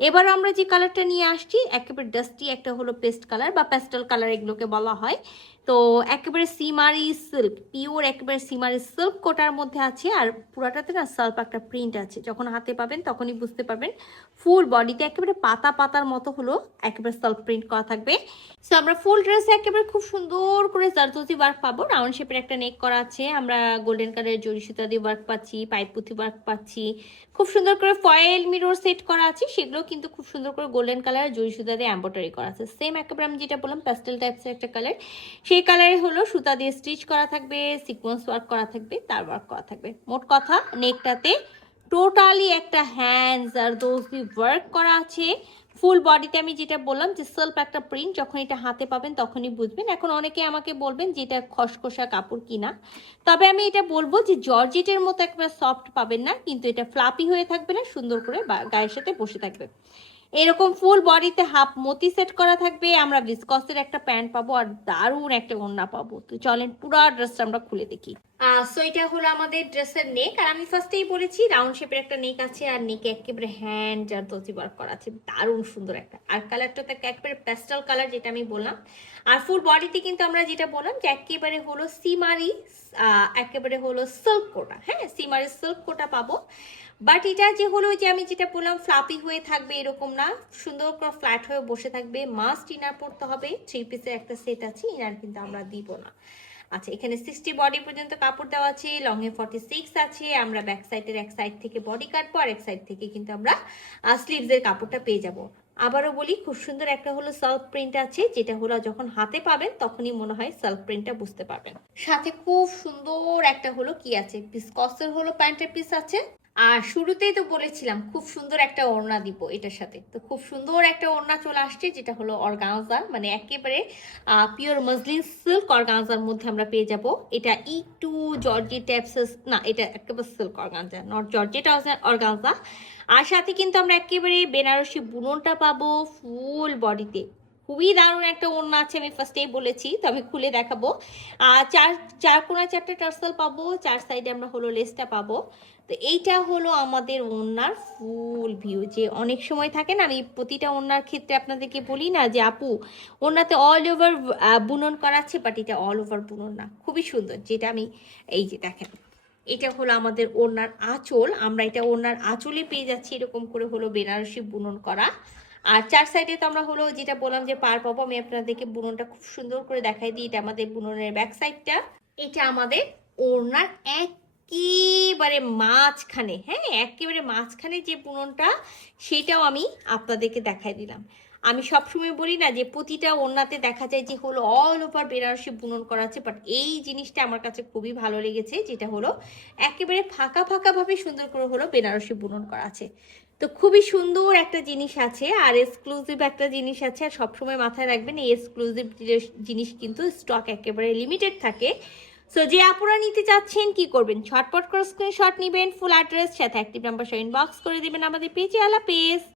এবার আমরা যে কালারটা নিয়ে আসছি, একেবারে ডাস্টি একটা হলো পেস্ট কালার বা প্যাস্টেল কালার এগুলোকে বলা হয়। তো একেবারে সিমারি সিল্ক পিওর একেবারে সিমারি সিল্ক কোটার মধ্যে আছে আর পুরাটাতে না সাল্প একটা প্রিন্ট আছে। যখন হাতে পাবেন তখনই বুঝতে পারবেন। ফুল বডিতে একেবারে পাতা পাতার মতো হলো একেবারে সাল্প প্রিন্ট করা থাকবে। সো আমরা ফুল ড্রেসে একেবারে খুব সুন্দর করে জারদোজি ওয়ার্ক পাবো। রাউন্ড শেপের একটা নেক করা আছে। আমরা গোল্ডেন কালারের জরি সুতা দিয়ে ওয়ার্ক পাচ্ছি পাইপ পুঁথি ওয়ার্ক পাচ্ছি। খুব সুন্দর করে ফয়েল মিরর সেট করা আছে। সেগুলো কিন্তু খুব সুন্দর করে গোল্ডেন কালার জরি সুতা দিয়ে এম্ব্রয়ডারি করা আছে। সেম একেবারে আমি যেটা বললাম প্যাস্টেল টাইপসের একটা কালার সেই কালারে হলো সুতা দিয়ে স্টিচ করা থাকবে সিকোয়েন্স ওয়ার্ক করা থাকবে, তার ওয়ার্ক করা থাকবে। মোট কথা নেকটাতে টোটালি একটা হ্যান্ডস আর দোজি ওয়ার্ক করা আছে। ফুল বডিতে আমি যেটা বললাম যে সেলফ একটা প্রিন্ট যখন এটা হাতে পাবেন তখনই বুঝবেন। এখন অনেকে আমাকে বলবেন যে এটা খসখসা কাপড় কিনা। তবে আমি এটা বলব যে জর্জেটের মতো একবার সফট পাবেন না, কিন্তু এটা ফ্লাপি হয়ে থাকবে না, সুন্দর করে গায়ের সাথে বসে থাকবে। এরকম ফুল বডিতে হাফ মতি সেট করা থাকবে, আমরা ভিসকসের একটা প্যান্ট পাবো আর দারুণ একটা ওড়না পাবো। তো চলেন পুরো ড্রেসটা আমরা খুলে দেখি। সো এটা হলো আমাদের ড্রেসের নেক আর আমি ফার্স্টেই বলেছি রাউন্ড শেপের একটা নেক আছে, আর নেকে একেবারে হ্যান্ড আর দোজি ওয়ার্ক করা আছে, দারুণ সুন্দর একটা। আর কালারটা তো একেবারে প্যাস্টাল কালার যেটা আমি বললাম। আর ফুল বডিতে কিন্তু আমরা যেটা বললাম যে একেবারে হলো সিমারি একেবারে হলো সিল্ক কোটা হ্যাঁ সিমারি সিল্ক কোটা পাবো। বাট এটা যে হলো যে আমি যেটা বললাম ফ্লাপি হয়ে থাকবে এরকম না। সুন্দর করে ফ্ল্যাট হয়ে বসে থাকবে। মাস্ট ইনার পড়তে হবে। থ্রি পিসের একটা সেট আছে ইনার কিন্তু আমরা দিব না। আচ্ছা এখানে সিক্সটি বডি পর্যন্ত কাপড় দেওয়া আছে লং এ ফর্টি সিক্স আছে। আমরা ব্যাক সাইডের এক সাইড থেকে বডি কাটবো, আর এক সাইড থেকে কিন্তু আমরা স্লিভসের কাপড়টা পেয়ে যাব। আবারও বলি, খুব সুন্দর একটা হলো সেলফ প্রিন্ট আছে, যেটা হলো যখন হাতে পাবেন, তখনই মনে হয় সেলফ প্রিন্টটা বুঝতে পারবেন। সাথে খুব সুন্দর একটা হলো কি আছে? পিস বিসকসের হলো প্যান্টের পিস আছে। আর শুরুতেই তো বলেছিলাম, খুব সুন্দর একটা ওড়না দিব এটার সাথে। তো খুব সুন্দর একটা ওড়না চলে আসছে, যেটা হলো অর্গানজার মানে একেবারে পিওর মজলিন সিল্ক অর্গানজার মধ্যে আমরা পেয়ে যাব। এটা ই টু জর্জি ট্যাপসেস না, এটা একেবারে silk organza not georgette organza. আর সাথে কিন্তু আমরা একেবারে বেনারসি বুননটা পাবো ফুল বডিতে খুবই দারুণ একটা ওড়না আছে, আমি ফার্স্টেই বলেছি, তো আমি খুলে দেখাবো। আর চার চার কোনা চারটে টার্সেল পাবো, চার সাইডে আমরা হলো লেসটা পাবো। তো এইটা হলো আমাদের ওড়নার ফুল ভিউ, যে অনেক সময় থাকে না, আমি প্রতিটা ওড়নার ক্ষেত্রে আপনাদেরকে বলি না যে, আপু, ওড়নাতে অল ওভার বুনন করা আছে বাট এটা অল ওভার বুনন না। খুবই সুন্দর, যেটা আমি এই যে দেখেন, এটা হলো আমাদের ওড়নার আঁচল। আমরা এটা ওড়নার আঁচলে পেয়ে যাচ্ছি, এরকম করে হলো বেনারসি বুনন করা। আর চার সাইডে তো আমরা হলো যেটা বললাম যে পার পাবো, আমি আপনাদেরকে বুননটা খুব সুন্দর করে দেখাই দিই। এটা আমাদের বুননের ব্যাক সাইডটা এটা আমাদের ওড়নার একেবারে মাঝখানে হ্যাঁ একেবারে মাঝখানে যে বুননটা, সেটাও আমি আপনাদেরকে দেখাই দিলাম। আমি সবসময় বলি না যে প্রতিটা ওড়নাতে দেখা যায় যে হলো অল ওভার বেনারসি বুনন করা আছে বাট এই জিনিসটা আমার কাছে খুবই ভালো লেগেছে, যেটা হলো একেবারে ফাঁকা ফাঁকা ভাবে সুন্দর করে হলো বেনারসি বুনন করা আছে। তো খুবই সুন্দর একটা জিনিস আছে, আর এক্সক্লুসিভ একটা জিনিস আছে, আর সবসময় মাথায় রাখবেন, এই এক্সক্লুসিভ জিনিস কিন্তু স্টক একেবারে লিমিটেড থাকে। সো যে আপুরা নিতে চাচ্ছেন কি করবেন? ছটপট করে স্ক্রিনশট নেবেন ফুল অ্যাড্রেস সাথে অ্যাক্টিভ নাম্বার সহ ইনবক্স করে দেবেন আমাদের পেজে আলা পেজ